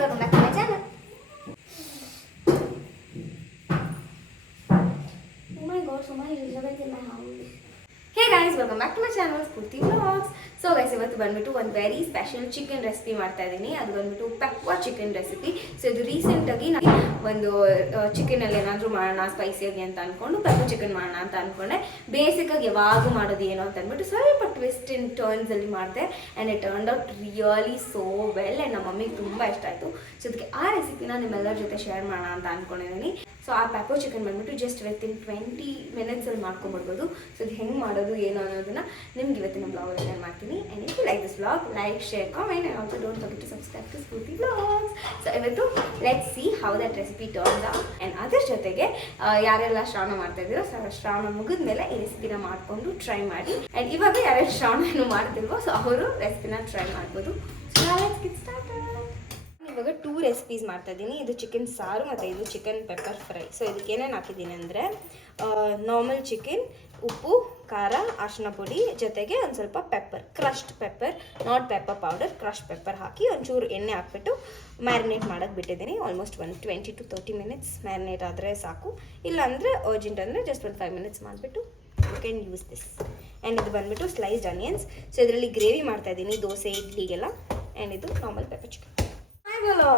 এবার তোমরা খেয়ে যাবে Oh my god, somebody deserves it in my house. Guys welcome back to my channel Spoorthi blogs so guys ಇವತ್ತು ಬಂದ್ಬಿಟ್ಟು ಒಂದು ವೆರಿ ಸ್ಪೆಷಲ್ ಚಿಕನ್ ರೆಸಿಪಿ ಮಾಡ್ತಾ ಇದ್ದೀನಿ ಅದು ಬಂದ್ಬಿಟ್ಟು ಪೆಪ್ಪ ಚಿಕನ್ ರೆಸಿಪಿ ಸೊ ಇದು ರೀಸೆಂಟಾಗಿ ನಾನು ಒಂದು ಚಿಕನಲ್ಲಿ ಏನಾದರೂ ಮಾಡೋಣ ಸ್ಪೈಸಿಯಾಗಿ ಅಂತ ಅಂದ್ಕೊಂಡು ಪೆಕ್ವಾ ಚಿಕನ್ ಮಾಡೋಣ ಅಂತ ಅಂದ್ಕೊಂಡೆ ಆಗಿ ಯಾವಾಗ ಮಾಡೋದು ಏನು ಅಂತ ಅಂದ್ಬಿಟ್ಟು ಸ್ವಲ್ಪ ಟ್ವಿಸ್ಟ್ ಇನ್ ಟರ್ನ್ಸಲ್ಲಿ ಮಾಡಿದೆ. And it turn out really so well and ನಮ್ಮ ಮಮ್ಮಿಗೆ ತುಂಬ ಇಷ್ಟ ಆಯಿತು. ಸೊ ಅದಕ್ಕೆ ಆ ರೆಸಿಪಿನ ನಿಮ್ಮೆಲ್ಲರ ಜೊತೆ ಶೇರ್ ಮಾಡೋಣ ಅಂತ ಅಂದ್ಕೊಂಡಿದ್ದೀನಿ ಸೊ ಆ ಪ್ಯಾಪೋ ಚಿಕನ್ ಬಂದ್ಬಿಟ್ಟು ಜಸ್ಟ್ ವಿತಿನ್ ಟ್ವೆಂಟಿ ಮಿನಿಟ್ಸಲ್ಲಿ ಮಾಡ್ಕೊಂಡ್ಬಿಡ್ಬೋದು ಸೊ ಇದು ಹೆಂಗೆ ಮಾಡೋದು, ಏನು ಅನ್ನೋದನ್ನು ನಿಮ್ಗೆ ಇವತ್ತಿನ ಬ್ಲಾಗ್ ಶೇರ್ ಮಾಡ್ತೀನಿ. And if like this blog like share comment and also don't forget to subscribe to Spoorthi blogs so ಇವತ್ತು let see how that recipe turns out and ಅದ್ರ ಜೊತೆಗೆ ಯಾರೆಲ್ಲ ಶ್ರಾವಣ ಮಾಡ್ತಾ ಇದ್ದೀರೋ, ಸೊ, ಶ್ರಾವಣ ಮುಗಿದ ಮೇಲೆ ಈ ರೆಸಿಪಿನ ಮಾಡಿಕೊಂಡು ಟ್ರೈ ಮಾಡಿ. ಆ್ಯಂಡ್ ಇವಾಗ ಯಾರ್ಯಾರು ಶ್ರಾವಣ ಏನು ಮಾಡ್ತಿಲ್ವೋ ಸೊ ಅವರು ರೆಸಿಪಿನ ಟ್ರೈ ಮಾಡ್ಬೋದು. ಸೊ ಲೆಟ್ಸ್ ಗೆಟ್ ಸ್ಟಾರ್ಟ್ ಇವಾಗ ಟೂ ರೆಸಿಪೀಸ್ ಮಾಡ್ತಾ ಇದ್ದೀನಿ. ಇದು ಚಿಕನ್ ಸಾರು ಮತ್ತು ಇದು ಚಿಕನ್ ಪೆಪ್ಪರ್ ಫ್ರೈ ಸೊ ಇದಕ್ಕೆ ಏನೇನು ಹಾಕಿದ್ದೀನಿ ಅಂದರೆ ನಾರ್ಮಲ್ ಚಿಕನ್ ಉಪ್ಪು, ಖಾರ ಅರಿಶಿನ ಪುಡಿ ಜೊತೆಗೆ ಒಂದು ಸ್ವಲ್ಪ pepper crushed pepper not pepper powder crushed pepper ಹಾಕಿ ಒಂಚೂರು ಎಣ್ಣೆ ಹಾಕ್ಬಿಟ್ಟು ಮ್ಯಾರಿನೇಟ್ ಮಾಡೋಕ್ಕೆ ಬಿಟ್ಟಿದ್ದೀನಿ. ಆಲ್ಮೋಸ್ಟ್ ಒಂದು twenty to thirty minutes marinate ಆದರೆ ಸಾಕು. ಇಲ್ಲಾಂದರೆ ಅರ್ಜೆಂಟ್ ಅಂದರೆ ಜಸ್ಟ್ ಒಂದು ಫೈವ್ ಮಿನಿಟ್ಸ್ ಮಾಡಿಬಿಟ್ಟು you can use this and ಇದು ಬಂದುಬಿಟ್ಟು ಸ್ಲೈಸ್ಡ್ ಆನಿಯನ್ಸ್ ಸೊ ಇದರಲ್ಲಿ ಗ್ರೇವಿ ಮಾಡ್ತಾ ಇದ್ದೀನಿ, ದೋಸೆ, ಇಡ್ಲಿಗೆಲ್ಲ. ಆ್ಯಂಡ್ ಇದು ನಾರ್ಮಲ್ ಪೆಪ್ಪರ್ ಚಿಕನ್ ಹಾಯ್ ಬೋಲೋ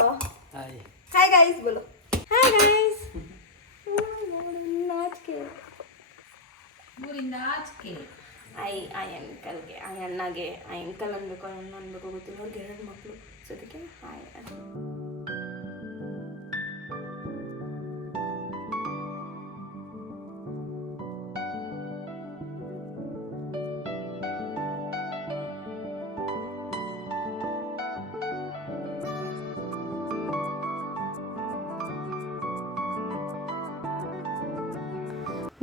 ಹಾಯ್ ಹಾಯ್ ಗೈಸ್ ಬೋಲೋ ಹಾಯ್ ಗೈಸ್ ನಾಚಿಕೆ ಊರಿಂದ ಆಚೆಗೆ ಐ ಆ ಅಂಕಲ್ಗೆ ಆ ಅಣ್ಣಗೆ ಆ ಅಂಕಲ್ ಅನ್ಬೇಕು ಆ ಅಣ್ಣ ಅನ್ಬೇಕು ಗೊತ್ತಿಲ್ಲ ಅವ್ರಿಗೆ ಎರಡು ಮಕ್ಕಳು ಸೊ ಅದಕ್ಕೆ hi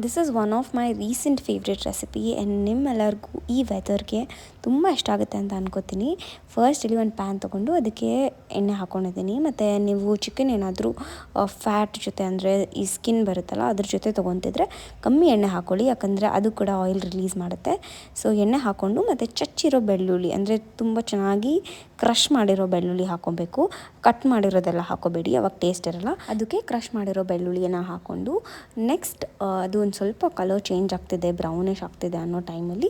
this is one of my recent favourite recipe and ನಿಮ್ಮೆಲ್ಲರಿಗೂ ಈ ವೆದರ್ಗೆ ತುಂಬ ಇಷ್ಟ ಆಗುತ್ತೆ ಅಂತ ಅನ್ಕೋತೀನಿ. ಫಸ್ಟ್ ಇಲ್ಲಿ ಒಂದು ಪ್ಯಾನ್ ತೊಗೊಂಡು ಅದಕ್ಕೆ ಎಣ್ಣೆ ಹಾಕ್ಕೊಂಡಿದ್ದೀನಿ ಮತ್ತು ನೀವು ಚಿಕನ್ ಏನಾದರೂ ಫ್ಯಾಟ್ ಜೊತೆ ಅಂದರೆ ಈ ಸ್ಕಿನ್ ಬರುತ್ತಲ್ಲ, ಅದ್ರ ಜೊತೆ ತೊಗೊತಿದ್ರೆ ಕಮ್ಮಿ ಎಣ್ಣೆ ಹಾಕ್ಕೊಳ್ಳಿ ಯಾಕಂದರೆ ಅದು ಕೂಡ ಆಯಿಲ್ ರಿಲೀಸ್ ಮಾಡುತ್ತೆ. ಸೊ ಎಣ್ಣೆ ಹಾಕ್ಕೊಂಡು ಮತ್ತು ಚಚ್ಚಿರೋ ಬೆಳ್ಳುಳ್ಳಿ, ಅಂದರೆ ತುಂಬ ಚೆನ್ನಾಗಿ ಕ್ರಷ್ ಮಾಡಿರೋ ಬೆಳ್ಳುಳ್ಳಿ ಹಾಕ್ಕೊಬೇಕು ಕಟ್ ಮಾಡಿರೋದೆಲ್ಲ ಹಾಕೋಬೇಡಿ ಅವಾಗ ಟೇಸ್ಟ್ ಇರಲ್ಲ. ಅದಕ್ಕೆ ಕ್ರಷ್ ಮಾಡಿರೋ ಬೆಳ್ಳುಳ್ಳಿಯನ್ನು ಹಾಕ್ಕೊಂಡು ನೆಕ್ಸ್ಟ್ ಅದು ಒಂದು ಸ್ವಲ್ಪ ಕಲರ್ ಚೇಂಜ್ ಆಗ್ತಿದೆ ಬ್ರೌನಿಶ್ ಆಗ್ತಿದೆ ಅನ್ನೋ ಟೈಮಲ್ಲಿ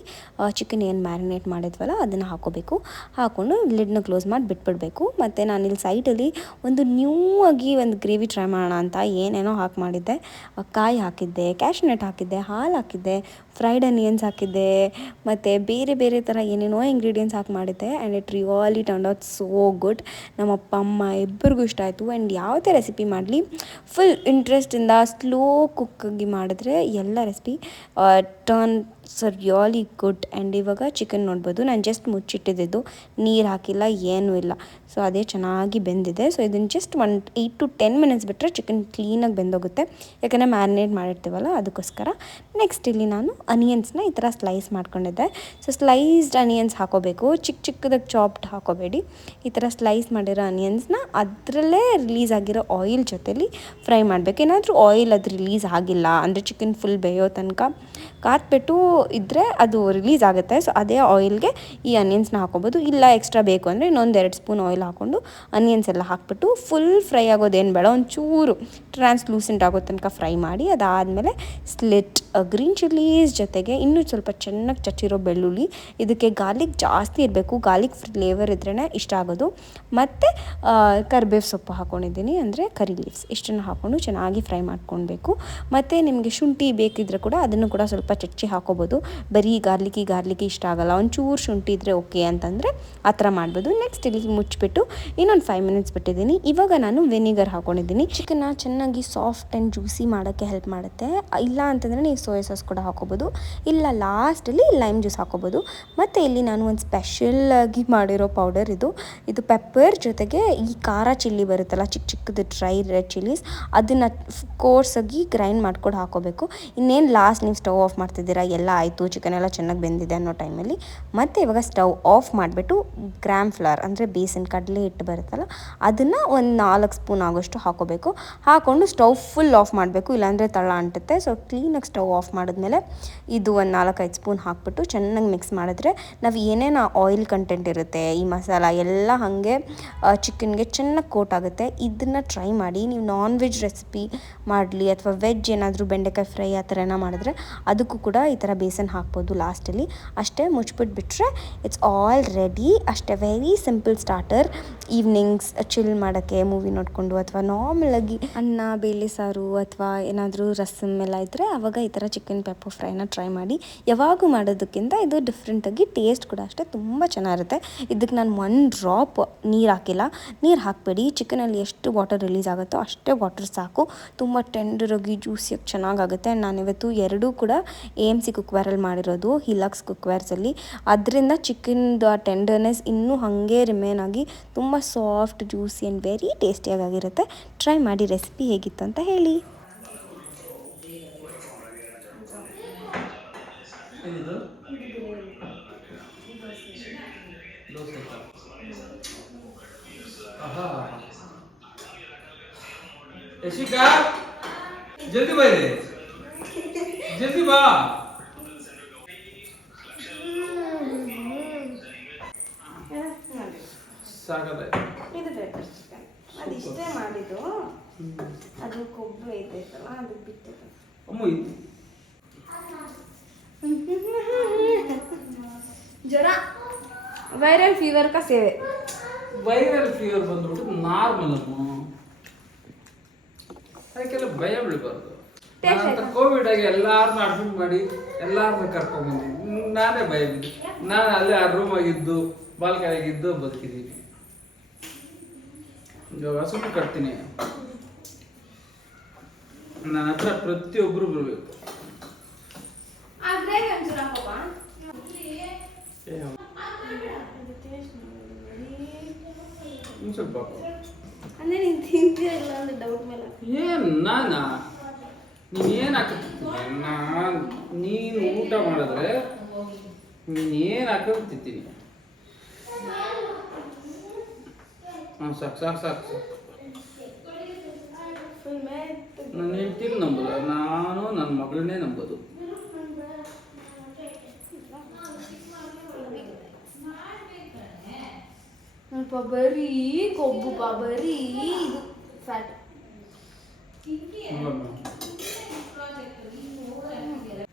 ಚಿಕನ್ ಏನು ಮ್ಯಾರಿನೇಟ್ ಮಾಡಿದ್ವಲ್ಲ, ಅದನ್ನು ಹಾಕೋಬೇಕು. ಹಾಕ್ಕೊಂಡು ಲಿಡ್ನ ಕ್ಲೋಸ್ ಮಾಡಿ ಬಿಟ್ಬಿಡಬೇಕು ಮತ್ತು ನಾನಿಲ್ಲಿ ಸೈಟಲ್ಲಿ ಒಂದು ನ್ಯೂ ಆಗಿ ಒಂದು ಗ್ರೇವಿ ಟ್ರೈ ಮಾಡೋಣ ಅಂತ ಏನೇನೋ ಹಾಕಿ ಮಾಡಿದ್ದೆ. ಕಾಯಿ ಹಾಕಿದ್ದೆ, ಕ್ಯಾಶ್ನೆಟ್ ಹಾಕಿದ್ದೆ, ಹಾಲು ಹಾಕಿದ್ದೆ ಫ್ರೈಡ್ ಅನಿಯನ್ಸ್ ಹಾಕಿದ್ದೆ, ಮತ್ತು ಬೇರೆ ಬೇರೆ ಥರ ಏನೇನೋ ಇಂಗ್ರೀಡಿಯೆಂಟ್ಸ್ ಹಾಕಿ ಮಾಡಿದ್ದೆ and it really turn out so good ನಮ್ಮ ಅಪ್ಪ, ಅಮ್ಮ ಇಬ್ಬರಿಗೂ ಇಷ್ಟ ಆಯಿತು. ಆ್ಯಂಡ್ ಯಾವುದೇ ರೆಸಿಪಿ ಮಾಡಲಿ? ಫುಲ್ ಇಂಟ್ರೆಸ್ಟಿಂದ ಸ್ಲೋ ಕುಕ್ಕಾಗಿ ಮಾಡಿದ್ರೆ ಎಲ್ಲ recipe turn sir really good and ಇವಾಗ ಚಿಕನ್ ನೋಡ್ಬೋದು. ನಾನು ಜಸ್ಟ್ ಮುಚ್ಚಿಟ್ಟಿದ್ದು. ನೀರು ಹಾಕಿಲ್ಲ, ಏನೂ ಇಲ್ಲ. ಸೊ ಅದೇ ಚೆನ್ನಾಗಿ ಬೆಂದಿದೆ. ಸೊ ಇದನ್ನು just one eight to ten minutes ಬಿಟ್ಟರೆ ಚಿಕನ್ ಕ್ಲೀನಾಗಿ ಬೆಂದೋಗುತ್ತೆ. ಯಾಕಂದರೆ ಮ್ಯಾರಿನೇಟ್ ಮಾಡಿರ್ತೀವಲ್ಲ, ಅದಕ್ಕೋಸ್ಕರ. ನೆಕ್ಸ್ಟ್ ಇಲ್ಲಿ ನಾನು ಅನಿಯನ್ಸ್ನ ಈ ಥರ ಸ್ಲೈಸ್ ಮಾಡ್ಕೊಂಡಿದ್ದೆ. ಸೊ ಸ್ಲೈಸ್ಡ್ ಅನಿಯನ್ಸ್ ಹಾಕೋಬೇಕು. ಚಿಕ್ಕ ಚಿಕ್ಕದಾಗಿ ಚಾಪ್ಡ್ ಹಾಕೋಬೇಡಿ. ಈ ಥರ ಸ್ಲೈಸ್ ಮಾಡಿರೋ ಅನಿಯನ್ಸ್ನ ಅದರಲ್ಲೇ ರಿಲೀಸ್ ಆಗಿರೋ ಆಯಿಲ್ ಜೊತೆಲಿ ಫ್ರೈ ಮಾಡಬೇಕು. ಏನಾದರೂ ಆಯಿಲ್ ಅದು ರಿಲೀಸ್ ಆಗಿಲ್ಲ, ಅಂದರೆ ಚಿಕನ್ ಫುಲ್ ಬೇಯೋ ತನಕ. ಕಾತ್ಬಿಟ್ಟು ಇದ್ದರೆ ಅದು ರಿಲೀಸ್ ಆಗುತ್ತೆ. ಸೊ ಅದೇ ಆಯಿಲ್ಗೆ ಈ ಅನಿಯನ್ಸ್ನ ಹಾಕೋಬೋದು ಇಲ್ಲ ಎಕ್ಸ್ಟ್ರಾ ಬೇಕು ಅಂದರೆ ಇನ್ನೊಂದು ಎರಡು ಸ್ಪೂನ್ ಆಯಿಲ್ ಹಾಕ್ಕೊಂಡು ಅನಿಯನ್ಸ್ ಎಲ್ಲ ಹಾಕ್ಬಿಟ್ಟು ಫುಲ್ ಫ್ರೈ ಆಗೋದೇನು ಬೇಡ. ಒಂಚೂರು ಟ್ರಾನ್ಸ್ಲೂಸೆಂಟ್ ಆಗೋ ತನಕ ಫ್ರೈ ಮಾಡಿ, ಅದಾದಮೇಲೆ ಸ್ಲಿಟ್ ಗ್ರೀನ್ ಚಿಲ್ಲೀಸ್ ಜೊತೆಗೆ ಇನ್ನೂ ಸ್ವಲ್ಪ ಚೆನ್ನಾಗಿ ಚಚ್ಚಿರೋ ಬೆಳ್ಳುಳ್ಳಿ. ಇದಕ್ಕೆ ಗಾರ್ಲಿಕ್ ಜಾಸ್ತಿ ಇರಬೇಕು. ಗಾರ್ಲಿಕ್ ಫ್ಲೇವರ್ ಇದ್ರೇ ಇಷ್ಟ ಆಗೋದು. ಮತ್ತು ಕರಿಬೇವು ಸೊಪ್ಪು ಹಾಕ್ಕೊಂಡಿದ್ದೀನಿ ಅಂದರೆ ಕರಿ ಲೀವ್ಸ್ ಇಷ್ಟನ್ನು ಹಾಕ್ಕೊಂಡು ಚೆನ್ನಾಗಿ ಫ್ರೈ ಮಾಡ್ಕೊಳ್ಬೇಕು. ಮತ್ತು ನಿಮಗೆ ಶುಂಠಿ ಬೇಕಿದ್ರೆ ಕೂಡ ಅದನ್ನು ಕೂಡ ಸ್ವಲ್ಪ ಚಚ್ಚಿ ಹಾಕೋಬೋದು. ಬರೀ ಗಾರ್ಲಿಕ್ಕಿ ಗಾರ್ಲಿಕ್ಕಿ ಇಷ್ಟ ಆಗೋಲ್ಲ. ಒಂಚೂರು ಶುಂಠಿ ಇದ್ದರೆ ಓಕೆ ಅಂತಂದರೆ ಆ ಥರ ಮಾಡ್ಬೋದು. ನೆಕ್ಸ್ಟ್ ಇಲ್ಲಿ ಮುಚ್ಚಿಬಿಟ್ಟು ಇನ್ನೊಂದು ಫೈವ್ ಮಿನಿಟ್ಸ್ ಬಿಟ್ಟಿದ್ದೀನಿ. ಇವಾಗ ನಾನು ವೆನಿಗರ್ ಹಾಕ್ಕೊಂಡಿದ್ದೀನಿ ಚಿಕನ್ನ ಚೆನ್ನಾಗಿ ಸಾಫ್ಟ್ ಆ್ಯಂಡ್ ಜ್ಯೂಸಿ ಮಾಡೋಕ್ಕೆ ಹೆಲ್ಪ್ ಮಾಡುತ್ತೆ. ಇಲ್ಲ ಅಂತಂದರೆ ನೀವು ಸೋಯಾ ಸಾಸ್ ಕೂಡ ಹಾಕೋಬೋದು. ಇಲ್ಲ ಲಾಸ್ಟಲ್ಲಿ ಲೈಮ್ ಜ್ಯೂಸ್ ಹಾಕೋಬೋದು. ಮತ್ತು ಇಲ್ಲಿ ನಾನು ಒಂದು ಸ್ಪೆಷಲ್ ಆಗಿ ಮಾಡಿರೋ ಪೌಡರ್ ಇದು. ಇದು ಪೆಪ್ಪರ್ ಜೊತೆಗೆ ಈ ಖಾರ ಚಿಲ್ಲಿ ಬರುತ್ತಲ್ಲ ಚಿಕ್ಕ ಚಿಕ್ಕದು ಡ್ರೈ ರೆಡ್ ಚಿಲ್ಲೀಸ್ ಅದನ್ನು ಕೋರ್ಸಾಗಿ ಗ್ರೈಂಡ್ ಮಾಡ್ಕೊಂಡು ಹಾಕೋಬೇಕು. ಇನ್ನೇನು ಲಾಸ್ಟ್ ನೀವು ಸ್ಟವ್ ಆಫ್ ಮಾಡ್ತಿದ್ದೀರಾ? ಎಲ್ಲ ಆಯಿತು ಚಿಕನ್ ಎಲ್ಲ ಚೆನ್ನಾಗಿ ಬೆಂದಿದೆ ಅನ್ನೋ ಟೈಮಲ್ಲಿ ಮತ್ತೆ ಇವಾಗ ಸ್ಟವ್ ಆಫ್ ಮಾಡಿಬಿಟ್ಟು ಗ್ರ್ಯಾಮ್ ಫ್ಲವರ್ ಅಂದರೆ ಬೇಸಿನ ಕಡಲೆ ಹಿಟ್ಟು ಬರುತ್ತಲ್ಲ, ಅದನ್ನು ಒಂದು ನಾಲ್ಕು ಸ್ಪೂನ್ ಆಗೋಷ್ಟು ಹಾಕೋಬೇಕು. ಹಾಕ್ಕೊಂಡು ಸ್ಟವ್ ಫುಲ್ ಆಫ್ ಮಾಡಬೇಕು, ಇಲ್ಲಾಂದರೆ ತಳ ಅಂಟುತ್ತೆ. ಸೊ ಕ್ಲೀನಾಗಿ ಸ್ಟವ್ ಆಫ್ ಮಾಡಿದ್ಮೇಲೆ ಇದು ಒಂದು ನಾಲ್ಕೈದು ಸ್ಪೂನ್ ಹಾಕ್ಬಿಟ್ಟು ಚೆನ್ನಾಗಿ ಮಿಕ್ಸ್ ಮಾಡಿದ್ರೆ ನಾವು ಏನೇನು ಆಯಿಲ್ ಕಂಟೆಂಟ್ ಇರುತ್ತೆ, ಈ ಮಸಾಲ ಎಲ್ಲ ಹಾಗೆ ಚಿಕನ್ಗೆ ಚೆನ್ನಾಗಿ ಕೋಟ್ ಆಗುತ್ತೆ. ಇದನ್ನು ಟ್ರೈ ಮಾಡಿ, ನೀವು ನಾನ್ ವೆಜ್ ರೆಸಿಪಿ ಮಾಡಲಿ ಅಥವಾ ವೆಜ್ ಏನಾದರೂ ಬೆಂಡೆಕಾಯಿ ಫ್ರೈ ಆ ಥರ ಏನೋ ಮಾಡಿದ್ರೆ ಅದಕ್ಕೂ ಕೂಡ ಈ ಥರ ಬೇಸನ್ ಹಾಕ್ಬೋದು ಲಾಸ್ಟಲ್ಲಿ. ಅಷ್ಟೇ ಮುಚ್ಚಿಬಿಟ್ಬಿಟ್ರೆ ಇಟ್ಸ್ ಆಲ್ ರೆಡಿ ಅಷ್ಟೇ very simple starter evenings chill ಮಾಡೋಕ್ಕೆ ಮೂವಿ ನೋಡಿಕೊಂಡು ಅಥವಾ ನಾರ್ಮಲಾಗಿ ಅನ್ನ, ಬೇಳೆ ಸಾರು ಅಥವಾ ಏನಾದರೂ ರಸಮ್ ಎಲ್ಲ ಇದ್ದರೆ ಆವಾಗ ಈ ಥರ ಚಿಕನ್ ಪೆಪ್ಪರ್ ಫ್ರೈನ ಟ್ರೈ ಮಾಡಿ. ಯಾವಾಗೂ ಮಾಡೋದಕ್ಕಿಂತ ಇದು ಡಿಫ್ರೆಂಟಾಗಿ ಟೇಸ್ಟ್ ಕೂಡ ಅಷ್ಟೇ ತುಂಬ ಚೆನ್ನಾಗಿರುತ್ತೆ. ಇದಕ್ಕೆ ನಾನು ಒನ್ ಡ್ರಾಪ್ ನೀರು ಹಾಕಿಲ್ಲ. ನೀರು ಹಾಕಬೇಡಿ. ಚಿಕನಲ್ಲಿ ಎಷ್ಟು ವಾಟರ್ ರಿಲೀಸ್ ಆಗುತ್ತೋ ಅಷ್ಟೇ ವಾಟರ್ ಸಾಕು. ತುಂಬ ಟೆಂಡರಾಗಿ ಜ್ಯೂಸಿಯಾಗಿ ಚೆನ್ನಾಗಾಗುತ್ತೆ. ನಾನಿವತ್ತು ಎರಡೂ ಕೂಡ ಎ ಎಂ ಸಿ ಕುಕ್ವೇರಲ್ಲಿ ಮಾಡಿರೋದು ಹಿಲಾಕ್ಸ್ ಕುಕ್ವೇರ್ಸಲ್ಲಿ ಅದರಿಂದ ಚಿಕನ್ದು ಆ ಟೆಂಡರ್ನೆಸ್ ಇನ್ನೂ ಹಾಗೆ ರಿಮೇನ್ ಆಗಿ ತುಂಬ ಸಾಫ್ಟ್ ಜ್ಯೂಸಿ ಆ್ಯಂಡ್ ವೆರಿ ಟೇಸ್ಟಿಯಾಗಿರುತ್ತೆ ಟ್ರೈ ಮಾಡಿ ರೆಸಿಪಿ ಹೇಗಿತ್ತು ಅಂತ ಹೇಳಿ. ದೋಸೆ ಆಹಾ ಯಶಿಕಾ ಜಲ್ದಿ ಬಾ ಇಲ್ಲಿ ಜಲ್ದಿ ಬಾ ಸಾಕದ ಇದು ಪೆಪ್ಪರ್ ಚಿಕನ್ ಅದು ಇಷ್ಟೇ ಮಾಡಿದ್ದು. ಅದು ಕೊಬ್ಬು ಐತೈತಲ್ಲ ಅದು ಬಿಟ್ಟಿದ್ದು. ಅಮ್ಮ ಇದು. ಜ್ವರ. ವೈರಲ್ ಫೀವರ್ ಕಾ ಸೇವೆ. ವೈರಲ್ ಫೀವರ್ ಬಂದ್ಬಿಟ್ಟು ನಾರ್ಮಲ್ ಅಮ್ಮ. ಅದಕ್ಕೆಲ್ಲ ಭಯ ಬಿಡಬಾರ್ದು ನಾನಂತ ಕೋವಿಡ್ ಆಗಿ ಎಲ್ಲಾರನ್ನ ಅಡ್ಮಿಟ್ ಮಾಡಿ ಎಲ್ಲಾರನ್ನ ಬಂದಿದ್ದೀನಿ ನಾನೇ ಭಯ ಬಿದ್ದೆ ನಾನು ಅಲ್ಲೇ ಆ ರೂಮ್ ಆಗಿದ್ದು ಬಾಲ್ಕನಿಯಾಗಿದ್ದು ಬದುಕಿದ್ದೀನಿ ಇವಾಗ ಸುಮ್ಮನೆ ಕಟ್ತೀನಿ. ನನ್ನ ಹತ್ರ ಪ್ರತಿಯೊಬ್ಬರು ಬರಬೇಕು. ಸ್ವಲ್ಪ. ಅಂದ್ರೆ ನೀನು ತಿಂತೀಯ ಇಲ್ಲ ಅಂದ್ರೆ ಡೌಟ್ ಮೇಲೆ ಏನ್ ನಾನಾ ನೀನ್ ಊಟ ಮಾಡಿದ್ರೆ ನೀನೇನು ತಿಂತೀನಿ ಹ್ಞೂ ಸಾಕು ಸಾಕು ಸಾಕು ಸಾಕು. ನನ್ನ ಹೆಂಡ್ತಿನ ನಂಬೋದು ನಾನು ನನ್ನ ಮಗಳನ್ನೇ ನಂಬೋದು. ಸ್ವಲ್ಪ ಬರೀ ಕೊಬ್ಬು ಪಾ ಬರೀ ಇದು ಫ್ಯಾಟ್.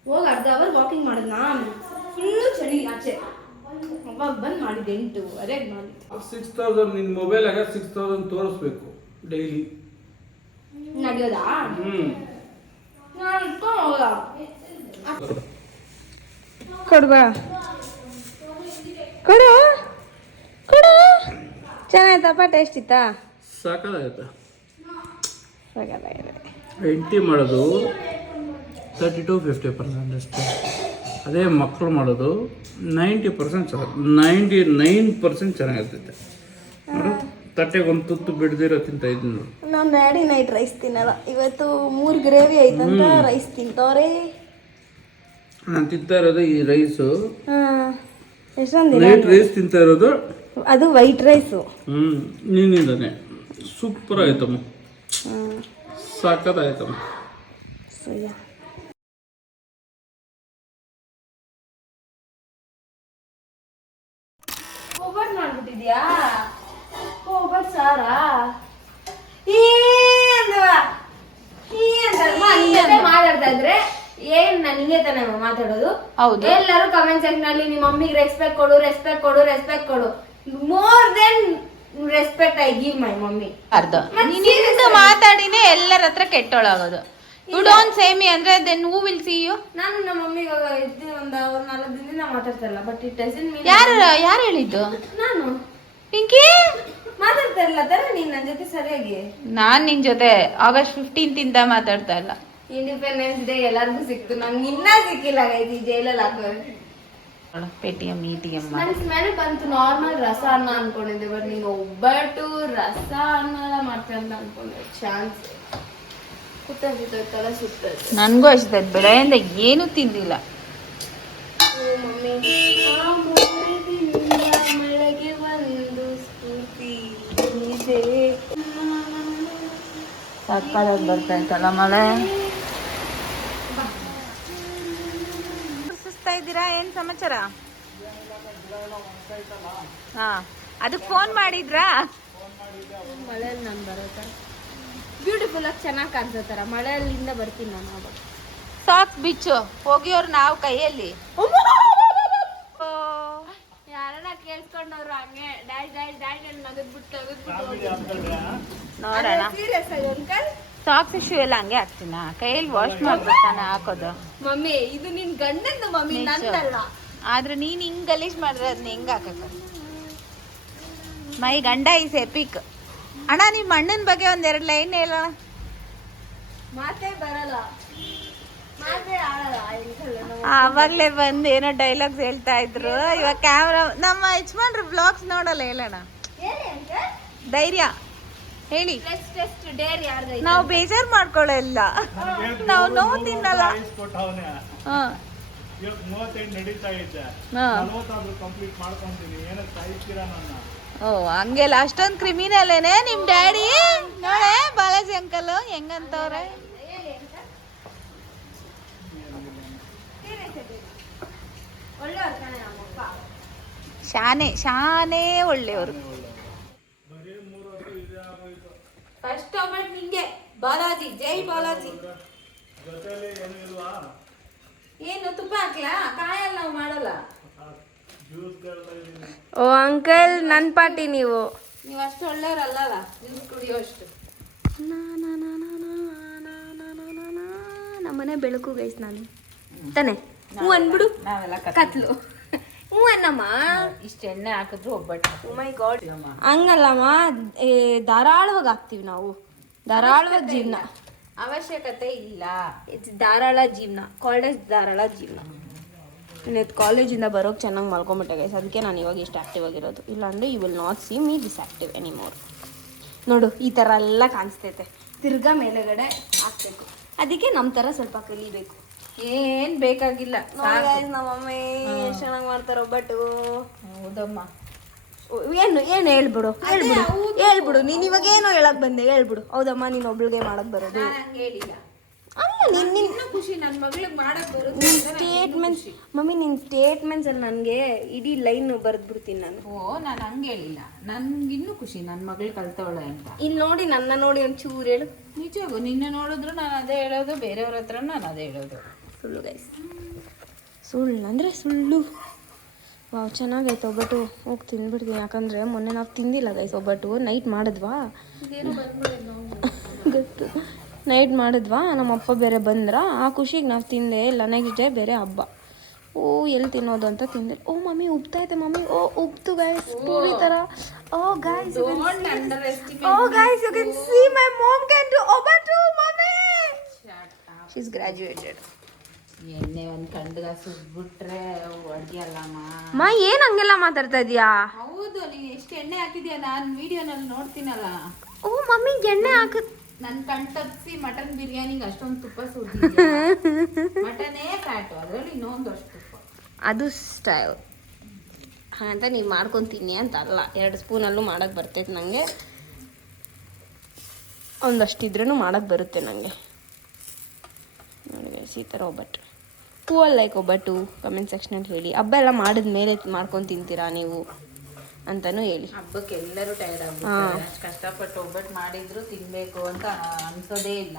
ಹೋಗಿ ಅರ್ಧ ಅವರ್ ವಾಕಿಂಗ್ ಮಾಡಿದ್ ನಾನು ಫುಲ್ಲು ಚಳಿ ಆಚೆ. ಅವಾಗ ಬಂದು ಮಾಡಿದ್ದೆ ಎಂಟು ಮಾಡಿದ್ದೆ ಸಿಕ್ಸ್ ತೌಸಂಡ್ ನಿನ್ನ ಮೊಬೈಲಾಗ ಸಿಕ್ಸ್ ತೌಸಂಡ್ ತೋರಿಸ್ಬೇಕು ಡೈಲಿ ನಡೆಯೋದಾ? ನಾನು ಇಟ್ಕೊಂಡು ಹೋಗಲ್ಲ ಕೊಡ್ಬಾ ಕೊಡು ಕೊಡು. ಚೆನ್ನಾಯ್ತಪ್ಪ ಟೇಸ್ಟ್ ಇತ್ತಾ ಸಾಕಾಗತ್ತೆ ಸಾಕಾಗಿದೆ ಎಂಟಿ ಮಾಡೋದು ತರ್ಟಿ ಟು ಫಿಫ್ಟಿ ಪರ್ಸೆಂಟ್ ಅಷ್ಟೇ. ಅದೇ ಮಕ್ಕಳು ಮಾಡೋದು ನೈಂಟಿ ಪರ್ಸೆಂಟ್ ಚೆನ್ನಾಗಿ ನೈಂಟಿ ನೈನ್ ಪರ್ಸೆಂಟ್ ಚೆನ್ನಾಗಿರ್ತೈತೆ. ತಟ್ಟೆಗೆ ಒಂದು ತುತ್ತು ಬಿಡ್ದಿರೋ ತಿಂತ ಇದ್ದೀನಿ ನೋಡು. ನಾನು ಡ್ಯಾಡಿ ನೈಟ್ ರೈಸ್ ತಿನ್ನಲ್ಲ. ಇವತ್ತು ಮೂರು ಗ್ರೇವಿ ಐತಂತ ರೈಸ್ ತಿಂತವ್ರೆ. ನಾನು ತಿಂತಾ ಇರೋದು ಈ ರೈಸು ನೈಟ್ ರೈಸ್ ತಿಂತಾ ಇರೋದು ಅದು ವೈಟ್ ರೈಸು. ಹ್ಞೂ ನೀನಿಂದಾನೆ ಸೂಪರ್ ಆಯ್ತಮ್ಮ. ಸಾಕತ್ತಾಯ್ತಮ್ಮ ಸರಿಯಾ. ಒಬ್ಬಟ್ಟು ಮಾಡ್ಬಿಟ್ಟಿದ್ಯಾ? ಒಬ್ಬಟ್ಟು ಸಾರಾ? ಈ ಅಂದವ. ಈ ಅಂದವ. ನಿನ್ ಜೊತೆ ಮಾತಾಡ್ತಾ ಇದ್ರೆ ಏನ್ ನನಗೆ ತಾನೇ ಮಾತಾಡೋದು? ಹೌದು. ಎಲ್ಲರೂ ಕಮೆಂಟ್ ಸೆಕ್ಷನ್ ಅಲ್ಲಿ ನಿಮ್ಮ ಮಮ್ಮಿಗೆ ರೆಸ್ಪೆಕ್ಟ್ ಕೊಡು ರೆಸ್ಪೆಕ್ಟ್ ಕೊಡು ರೆಸ್ಪೆಕ್ಟ್ ಕೊಡು. More then respect I give my mummy ಅರ್ಧ. ನಿನ್ನಿಂದ ನಿಂದು ಮಾತಾಡಿನೇ ಎಲ್ಲರ ಹತ್ರ ಕೆಟ್ಟೋಳಾಗೋದು. ಯು ಡೋಂಟ್ ಸೇ ಮಿ ಅಂದ್ರೆ then who will see you ನಾನು ನಮ್ಮ ಮಮ್ಮಿಗೆ ಇದ್ದು ಒಂದು ಒಂದ್ ನಾಲ್ಕು ದಿನದಿಂದ ಮಾತಾಡ್ತಾರಲ್ಲ ಬಟ್ ಇಟ್ ಡಸನ್ ಮೀನ್ ಯಾರು ಯಾರು ಹೇಳಿದ್ದು? ನಾನು. ಪಿಂಕಿ? ಮಾತಾಡ್ತಾ ಇಲ್ಲ ತಾನೆ ನೀನ್ ನನ್ನ ಜೊತೆ ಸರಿಯಾಗಿ. ನಾನು ನಿನ್ನ ಜೊತೆ ಆಗಸ್ಟ್ ಫಿಫ್ಟೀನ್ತ್ ಇಂದ ಮಾತಾಡ್ತಾ ಇಲ್ಲ. ಇಂಡಿಪೆಂಡೆನ್ಸ್ ಡೇ ಎಲ್ಲರಿಗೂ ಸಿಕ್ತು. ನಂಗೆ ಇನ್ನ ಸಿಕ್ಕಿಲ್ಲ ಈ ಜೈಲಲ್ಲಿ ಹಾಕೋರು. ಪೇಟಿಎಂ ಇಟಿಎಂ ನನ್ ಮೇಲೆ ಬಂತು ನಾರ್ಮಲ್ ರಸ ಅನ್ನ ಅನ್ಕೊಂಡಿದ್ದೆ ಬಟ್ ನೀನು ಒಬ್ಬಟ್ಟು ರಸ ಅನ್ನ ಮಾಡ್ತೀಯ ಅಂತ ಅನ್ಕೊಂಡೆ. ಚಾನ್ಸ್ ಕುತ್ತಂಗಿತ್ತು ತಲೆ ಸುತ್ತೈತೆ ನನಗೂ ಅಷ್ಟೇ ಬೆಳೆಯಿಂದ ಏನು ತಿಂದಿಲ್ಲ. ಮಳೆಗೆ ಒಂದು ಸ್ಫೂರ್ತಿ ಇದೆ. ಸಕ್ಕತ್ತಾಗಿ ಬರ್ತಾ ಇತ್ತಲ್ಲ ಮಳೆ ಸುಸ್ತಾ ಇದ್ದೀರಾ ಏನ್ ಸಮಾಚಾರ? ಹಾ ಅದಕ್ಕೆ ಫೋನ್ ಮಾಡಿದ್ರಾ? ಮಳೆಯಲ್ಲಿ ನಾನು ಬರೋತ ಬ್ಯೂಟಿಫುಲ್ ಆಗಿ ಚೆನ್ನಾಗಿ ಕಾಣಿಸತ್ತಾರ ಮಳೆಯಲ್ಲಿಂದ ಬರ್ತೀನಿ ನಾನು ಸಾಕ್ ಸಾಕ್ಸ್ ಬಿಚ್ಚು ಹೋಗಿಯೋರು ನಾವು ಕೈಯಲ್ಲಿ. ಯಾರನ್ನ ಕೇಳಿಸ್ಕೊಂಡವ್ರು ಹಂಗೆ ಡ್ಯಾಶ್ ಡ್ಯಾಶ್ ಡ್ಯಾಶ್ ಅಂತ ನಗದ್ಬಿಟ್ಟು ನಗದ್ಬಿಟ್ಟು ನೋಡೋಣ. ಸೀರಿಯಸ್ ಆಗಿ ಅಂಕಲ್ ಸಾಕ್ಸ್ ಶೂ ಎಲ್ಲ ಹಂಗೆ ಹಾಕ್ತೀನ ಕೈಯಲ್ಲಿ ವಾಶ್ ಮಾಡ್ಬಿಡ್ತಾನೆ ಹಾಕೋದು. ಮಮ್ಮಿ ಇದು ನಿನ್ ಗಂಡಂದು ಮಮ್ಮಿ ನಂದಲ್ಲ. ಆದ್ರೆ ನೀನ್ ಹಿಂಗ್ ಗಲೀಜ್ ಮಾಡಿದ್ರೆ ಅದನ್ನ ಹೆಂಗ್ ಹಾಕಕ್ಕ? ಮೈ ಗಂಡ ಈಸ್ ಎಪಿಕ್ ಅಣ್ಣ ನಿಮ್ಮ ಅಣ್ಣನ ಬಗ್ಗೆ ಒಂದೆರಡು ಲೈನ್ ಹೇಳೋಣ. ಮಾತೇ ಬರಲ್ಲ. ಆವಾಗ್ಲೇ ಬಂದು ಏನೋ ಡೈಲಾಗ್ಸ್ ಹೇಳ್ತಾ ಇದ್ರು. ಇವಾಗ ಕ್ಯಾಮ್ರಾ ನಮ್ಮ ಯಜಮಾನ್ರು ಬ್ಲಾಗ್ಸ್ ನೋಡಲ್ಲ ಹೇಳೋಣ. ಹೇಳಿ ಧೈರ್ಯ. ಹೇಳಿ. ನಾವು ಬೇಜಾರ್ ಮಾಡ್ಕೊಳ್ಳಲ್ಲ. ನಾವು ನೋವು ತಿನ್ನಲ್ಲ. ಓ ಹಂಗೆಲ್ಲ. ಅಷ್ಟೊಂದು ಕ್ರಿಮಿನಲ್ಲೇನೆ ನಿಮ್ ಡ್ಯಾಡಿ ನೋಡೆ ಬಾಲಾಜಿ ಅಂಕಲ್ ಹೆಂಗಂತವ್ರೆ? ಶಾನೆ ಶಾನೆ ಒಳ್ಳೆಯವರು. ಫಸ್ಟ್ ಟೊಮೆಟ್ ನಿಂಗೆ ಬಾಲಾಜಿ ಜೈ ಬಾಲಾಜಿ ಜೊತೆಲಿ ಏನು ಇಲ್ವಾ ಏನು ತುಪ್ಪ ಹಾಕ್ಲಾ ಕಾಯಲ್ಲ ನಾವು ಮಾಡಲ್ಲ ಜ್ಯೂಸ್ ಕೇಳ್ತಾ ಇದ್ದೀನಿ ಓ ಅಂಕಲ್ ನನ್ನ ಪಾರ್ಟಿ ನೀವು ನೀವು ಅಷ್ಟು ಒಳ್ಳೆಯವರಲ್ಲ ಜ್ಯೂಸ್ ಕುಡಿಯೋ ಅಷ್ಟು ನಮ್ಮನೆ ಬೆಳಕು ಗೈಸ್ ನಾನು ತಾನೆ ಹೂ ಅನ್ಬಿಡು ನಾವೆಲ್ಲ ಕತ್ಲು ಹ್ಞೂ ಅನ್ನಮ್ಮ ಇಷ್ಟು ಎಣ್ಣೆ ಹಾಕಿದ್ರು ಒಬ್ಬಟ್ಟು ಮೈ ಗಾಡ್ ಹಂಗಲ್ಲಮ್ಮ ಏ, ಧಾರಾಳವಾಗಿ ಹಾಕ್ತೀವಿ ನಾವು. ಧಾರಾಳವಾಗಿ ಜೀವನ ಅವಶ್ಯಕತೆ ಇಲ್ಲ. ಇಟ್ಸ್ ಧಾರಾಳ ಜೀವನ ಕಾಲೇಜ್ ಧಾರಾಳ ಜೀವನ ಇವತ್ತು ಕಾಲೇಜಿಂದ ಬರೋಕೆ ಚೆನ್ನಾಗಿ ಮಲ್ಕೊಂಬಿಟ್ಟೆ ಗೈಸ್ ಅದಕ್ಕೆ ನಾನು ಇವಾಗ ಇಷ್ಟು ಆ್ಯಕ್ಟಿವ್ ಆಗಿರೋದು. ಇಲ್ಲಾಂದರೆ you will not see me this active any more ನೋಡು ಈ ಥರ ಎಲ್ಲ ಕಾಣಿಸ್ತೈತೆ. ತಿರ್ಗಾ ಮೇಲೆಗಡೆ ಹಾಕ್ಬೇಕು. ಅದಕ್ಕೆ ನಮ್ಮ ಥರ ಸ್ವಲ್ಪ ಕಲಿಬೇಕು. ಏನ್ ಬೇಕಾಗಿಲ್ಲ ನಮ್ಮ ಮಮ್ಮಿ ಎಷ್ಟು ಚೆನ್ನಾಗಿ ಮಾಡ್ತಾರೆ ಒಬ್ಬಟ್ಟು. ಹೌದಮ್ಮ. ಏನು ಏನು ಹೇಳ್ಬಿಡು ಹೇಳ್ಬಿಡು ಹೇಳ್ಬಿಡು. ನೀನು ಇವಾಗ ಏನೋ ಹೇಳಕ್ ಬಂದೆ ಹೇಳ್ಬಿಡು. ಹೌದಮ್ಮ ನೀನು ಒಬ್ಳಿಗೆ ಮಾಡಕ್ ಬರೋದು. ಅಲ್ಲ ನಿನ್ನ ನಿನ್ನ ಖುಷಿ ನನ್ನ ಮಗಳಿಗೆ ಮಾಡಕ್ ಬರುತ್ತೆ ನಿನ್ ಸ್ಟೇಟ್ಮೆಂಟ್ಸ್ ಮಮ್ಮಿ ನಿನ್ ಸ್ಟೇಟ್ಮೆಂಟ್ಸ್ ಅಲ್ಲಿ ನನಗೆ ಇಡೀ ಲೈನ್ ಬರೆದ್ಬಿಡ್ತೀನಿ ನಾನು. ಓ ನಾನು ಹಂಗೆ ಹೇಳಿಲ್ಲ. ನನ್ಗಿನ್ನೂ ಖುಷಿ ನನ್ನ ಮಗಳು ಕಲ್ತವಳೆ ಅಂತ. ಇಲ್ಲಿ ನೋಡಿ ನನ್ನ ನೋಡಿ ಒಂದು ಚೂರು ಹೇಳು. ನಿಜವಾಗೂ ನಿನ್ನ ನೋಡಿದ್ರು ನಾನು ಅದೇ ಹೇಳೋದು ಬೇರೆಯವ್ರ ಹತ್ರ ನಾನು ಅದೇ ಹೇಳೋದು. ಸುಳ್ಳು ಗೈಸ್ ಸುಳ್ಳು ಅಂದರೆ ಸುಳ್ಳು. ವಾವ್ ಚೆನ್ನಾಗೈತೆ ಒಬ್ಬಟ್ಟು. ಹೋಗಿ ತಿಂದ್ಬಿಡ್ತೀನಿ. ಯಾಕಂದರೆ ಮೊನ್ನೆ ನಾವು ತಿಂದಿಲ್ಲ ಗೈಸ್ ಒಬ್ಬಟ್ಟು. ನೈಟ್ ಮಾಡಿದ್ವಾ? ಗೊತ್ತು. ನೈಟ್ ಮಾಡಿದ್ವಾ? ನಮ್ಮ ಅಪ್ಪ ಬೇರೆ ಬಂದ್ರ? ಆ ಖುಷಿಗೆ ನಾವು ತಿಂದೆ ಇಲ್ಲ. ನೆಕ್ಸ್ಟ್ ಡೇ ಬೇರೆ ಹಬ್ಬ. ಓ ಎಲ್ಲಿ ತಿನ್ನೋದು ಅಂತ ತಿಂದೆ. ಓ ಮಮ್ಮಿ ಉಪ್ತಾ ಇದೆ ಮಮ್ಮಿ. ಓ ಉಪ್ತು ಗೈಸ್ ಪೂರಿ ಥರ ಓ guys O guys you can see my mum can do ಒಬ್ಬಟ್ಟು ಮಮ್ಮಿ ಶಿ ಇಸ್ ಗ್ರಾಜುಯೇಟೆಡ್ ಎಣ್ಣೆ ಒಂದು ಕಂಡ್ಗ ಸುಟ್ಬಿಟ್ರೆ ಅಡ್ಗೆ ಅಲ್ಲಮ್ಮ ಮಾ ಏನ್ ಹಂಗೆಲ್ಲ ಮಾತಾಡ್ತಾ ಇದೀಯಾ? ಹೌದು ನೀನು ಎಷ್ಟು ಎಣ್ಣೆ ಹಾಕಿದ್ಯಾ? ನಾನು ವಿಡಿಯೋನಲ್ಲಿ ನೋಡ್ತೀನಲ್ಲ. ಓ ಮಮ್ಮಿ ಎಣ್ಣೆ ಹಾಕ ನನ್ನ ಕಣ್ ತಪ್ಪಿಸಿ ಮಟನ್ ಬಿರಿಯಾನಿಗೆ ಅಷ್ಟೊಂದು ತುಪ್ಪ ಸುಡ್ತೀನಿ ಮಟನೇ ಫ್ಯಾಟು ಅದರಲ್ಲಿ ಇನ್ನೊಂದು ಅಷ್ಟು ತುಪ್ಪ. ಅದು ಸ್ಟೈಲ್ ಅಂತ ನೀವು ಮಾಡ್ಕೊತೀನಿ ಅಂತ ಅಲ್ಲ ಎರಡು ಸ್ಪೂನಲ್ಲೂ ಮಾಡಕ್ಕೆ ಬರ್ತೈತೆ ನನಗೆ ಒಂದಷ್ಟಿದ್ರೂ ಮಾಡಕ್ಕೆ ಬರುತ್ತೆ ನನಗೆ ನೋಡಿ ಈ ಥರ ಒಬ್ಬಟ್ಟು ಹೂವಲ್ಲಿ ಲೈಕ್ ಒಬ್ಬಟ್ಟು ಕಮೆಂಟ್ ಸೆಕ್ಷನಲ್ಲಿ ಹೇಳಿ. ಹಬ್ಬ ಎಲ್ಲ ಮಾಡಿದ ಮೇಲೆ ಮಾಡ್ಕೊಂಡು ತಿಂತೀರಾ ನೀವು? ಅಂತಲೂ ಹೇಳಿ. ಹಬ್ಬಕ್ಕೆ ಎಲ್ಲರೂ ಟೈರ್ಡ್ ಆಗ್ಬಿಡ್ತಾರೆ. ಅಷ್ಟು ಕಷ್ಟಪಟ್ಟು ಒಬ್ಬಟ್ಟು ಮಾಡಿದ್ರು ತಿನ್ಬೇಕು ಅಂತ ಅನ್ಸೋದೇ ಇಲ್ಲ.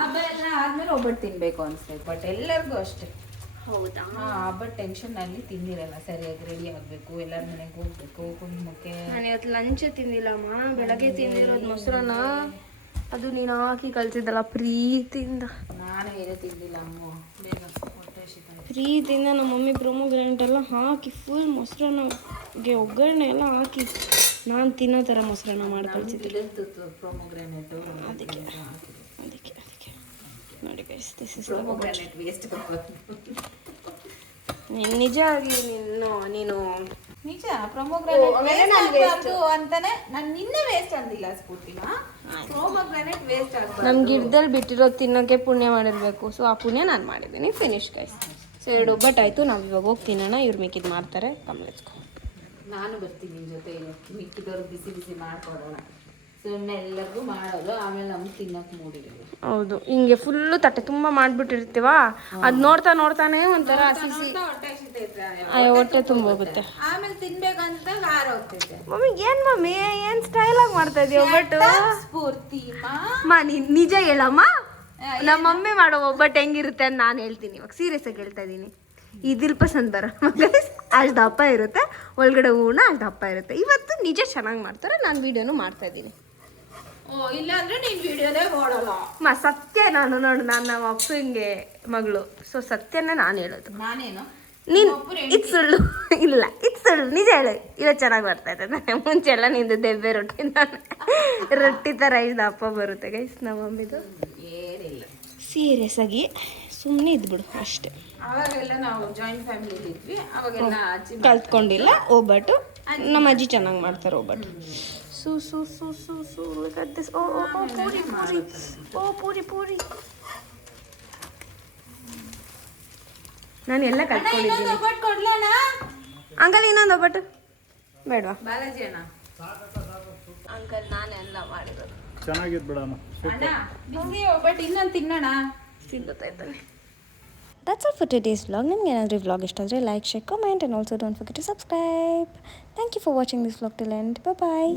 ಹಬ್ಬ ಎಲ್ಲ ಆದ್ಮೇಲೆ ಒಬ್ಬಟ್ಟು ತಿನ್ಬೇಕು ಅನ್ಸ್ಬೇಕು ಬಟ್ ಎಲ್ಲರಿಗೂ ಅಷ್ಟೇ. ಹೌದಾ? ಹಬ್ಬ ಹಬ್ಬದ ಟೆನ್ಷನ್ ಅಲ್ಲಿ ತಿಂದಿರಲ್ಲ. ಸರಿಯಾಗಿ ರೆಡಿ ಆಗಬೇಕು ಎಲ್ಲರ ಮನೆಗೆ ಹೋಗ್ಬೇಕು ಕುಟುಂಬಕ್ಕೆ ನಾನು ಇವತ್ತು ಲಂಚ್ ತಿಂದಿಲ್ಲಮ್ಮ ಬೆಳಗ್ಗೆ ತಿಂದಿರೋದು ಮೊಸರನ್ನ. ಅದು ನೀನು ಹಾಕಿ ಕಲ್ಸಿದ್ದಲ್ಲ ಪ್ರೀತಿಯಿಂದ. ನಾನು ಏನೂ ತಿಂದಿಲ್ಲ ಅಮ್ಮ ಬೇಗ ಹೊಟ್ಟೆ ಹಸಿತಾ ಇದೆ. ಪ್ರೀತಿಯಿಂದ ನಮ್ಮ ಮಮ್ಮಿ ಪ್ರೊಮೋ ಗ್ರ್ಯಾಂಡ್ ಎಲ್ಲ ಹಾಕಿ ಫುಲ್ ಮೊಸರನ್ನಗೆ ಒಗ್ಗರಣೆ ಎಲ್ಲ ಹಾಕಿ ನಾನು ತಿನ್ನೋ ಥರ ಮೊಸರನ್ನ ಮಾಡಿ ಕಳ್ಸಿದ್ದೆ ಅದಕ್ಕೆ ಅದಕ್ಕೆ ಅದಕ್ಕೆ. ನೋಡಿ guys this is pomegranate waste ನೀನು ನಿಜ ಆಗಿ ನಿನ್ನ ನೀನು ನಿಜ ಪ್ರೊಮೋಗ್ರಾನೇಟ್ ಅಂತಾನೆ ನಾನು ನಿನ್ನೆ ವೇಸ್ಟ್ ಅಂದಿಲ್ಲ ಸ್ಫೂರ್ತಿನ. ಪ್ರೊಮೋಗ್ರಾನೇಟ್ ವೇಸ್ಟ್ ಆಗ್ಬಾರ್ದು. ನಮ್ಮ ಗಿಡದಲ್ಲಿ ಬಿಟ್ಟಿರೋ ತಿನ್ನೋಕೆ ಪುಣ್ಯ ಮಾಡಿರಬೇಕು ಸೊ ಆ ಪುಣ್ಯ ನಾನು ಮಾಡಿದ್ದೀನಿ. ಫಿನಿಶ್ ಗೈಸ್ ಸೊ ಎರಡು ಒಬ್ಬಟ್ಟು ಆಯಿತು ನಾವು ಇವಾಗ ಹೋಗಿ ತಿನ್ನೋಣ ಇವ್ರು ಮಿಕ್ಕಿದ್ದು ಮಾಡ್ತಾರೆ. ಕಮ್ಲೆಚ್ಕೊ ನಾನು ಬರ್ತೀನಿ ನಿನ್ ಜೊತೆ ಮಿಕ್ಕಿದವ್ರು ಬಿಸಿ ಬಿಸಿ ಮಾಡ್ಕೊಡೋಣ. ಸುಮ್ಮನೆ ಎಲ್ಲರಿಗೂ ಮಾಡೋದು ಆಮೇಲೆ ನಮ್ಗೆ ತಿನ್ನೋಕೆ ಮೂಡಿರೋದು ಹೌದು. ಹಿಂಗೆ ಫುಲ್ಲು ತಟ್ಟೆ ತುಂಬ ಮಾಡಿಬಿಟ್ಟಿರ್ತೀವ? ಅದು ನೋಡ್ತಾ ನೋಡ್ತಾನೆ ಒಂಥರ ಹಸಿ ಹೊಟ್ಟೆ ತುಂಬ ಹೋಗುತ್ತೆ. ಆಮೇಲೆ ತಿನ್ಬೇಕಂತ ಆರ ಹೋಗ್ತೈತೆ ಮಮ್ಮಿ ಏನು ಮಮ್ಮಿ? ಏನು ಸ್ಟೈಲಾಗಿ ಮಾಡ್ತಾ ಇದೀಯ ಒಬ್ಬಟ್ಟು ಸ್ಫೂರ್ತಿ ಮಾ. ಮಾ ನೀನ್ ನಿಜ ಹೇಳಮ್ಮ. ನಮ್ಮ ಮಮ್ಮಿ ಮಾಡೋ ಒಬ್ಬಟ್ಟು ಹೆಂಗಿರುತ್ತೆ ಅಂತ ನಾನು ಹೇಳ್ತೀನಿ. ಇವಾಗ ಸೀರಿಯಸ್ ಆಗಿ ಹೇಳ್ತಾ ಇದ್ದೀನಿ ಇದಿಲ್ ಪಸಂದ್ ಬರೋ ಅಷ್ಟು ದಪ್ಪ ಇರುತ್ತೆ. ಒಳಗಡೆ ಹೂಣ ಅಷ್ಟು ದಪ್ಪ ಇರುತ್ತೆ. ಇವತ್ತು ನಿಜ ಚೆನ್ನಾಗಿ ಮಾಡ್ತಾರೆ. ನಾನು ವಿಡಿಯೋನು ಮಾಡ್ತಾ ಇದ್ದೀನಿ ಮ ಸತ್ಯ ನಾನು ನೋಡು. ನಾನು ನಮ್ಮ ಅಪ್ಪಂಗೆ ಮಗಳು. ಸೊ ಸತ್ಯನೇ ನಾನು ಹೇಳೋದು. ನಾನೇನು? ನೀನು ಇದು ಸುಳ್ಳು. ಇಲ್ಲ ಇದು ಸುಳ್ಳು. ನಿಜ ಹೇಳು. ಇವತ್ತು ಚೆನ್ನಾಗಿ ಬರ್ತಾ ಇದೆ. ನಾನು ಮುಂಚೆ ಎಲ್ಲ ನಿಂದು ದೆಬ್ಬೆ ರೊಟ್ಟಿ ನಾನು. ರೊಟ್ಟಿ ಥರ ಇದು ಅಪ್ಪ ಬರುತ್ತೆ ಗೈಸ್ ನಮ್ಮ ಮಮ್ಮಿದು ಏನಿಲ್ಲ. ಸೀರಿಯಸ್ ಆಗಿ ಸುಮ್ಮನೆ ಇದ್ಬಿಡು ಅಷ್ಟೇ. ಅವಾಗೆಲ್ಲ ನಾವು ಜಾಯಿಂಟ್ ಫ್ಯಾಮಿಲಿ ಇದ್ವಿ. ಅವಾಗೆಲ್ಲ ಅಜ್ಜಿ ಕಲ್ತ್ಕೊಂಡಿಲ್ಲ ಒಬ್ಬಟ್ಟು. ನಮ್ಮ ಅಜ್ಜಿ ಚೆನ್ನಾಗಿ ಮಾಡ್ತಾರೆ ಒಬ್ಬಟ್ಟು. ಸು ಸು ಸು ಸು ಸು ಓ ಓ ಪೂರಿ ಪೂರಿ. ಓ ಪೂರಿ ಪೂರಿ. ನಾನು ಎಲ್ಲ ಕಲ್ತ್ಕೊಂಡಿದ್ದೀನಿ ಅಂಕಲ್ ಇನ್ನೊಂದು ಒಬ್ಬಟ್ಟು? ಬೇಡವಾ? ಬಾಲಾಜಿ ಅಣ್ಣ. ಅಂಕಲ್ ನಾನೆಲ್ಲ ಮಾಡಿರೋದು. ಚೆನ್ನಾಗಿತ್ತು ಬಿಡಮ್ಮ ಒಬ್ಬಟ್ಟು ಇನ್ನೊಂದು ತಿನ್ನೋಣ ಇದ್ದಾನೆ. That's all for today's vlog ನಿಮ್ಗೆ ಏನಾದರೂ ವ್ಲಾಗ್ ಇಷ್ಟ ಆದರೆ like share comment and also don't forget to subscribe thank you for watching this vlog till end bye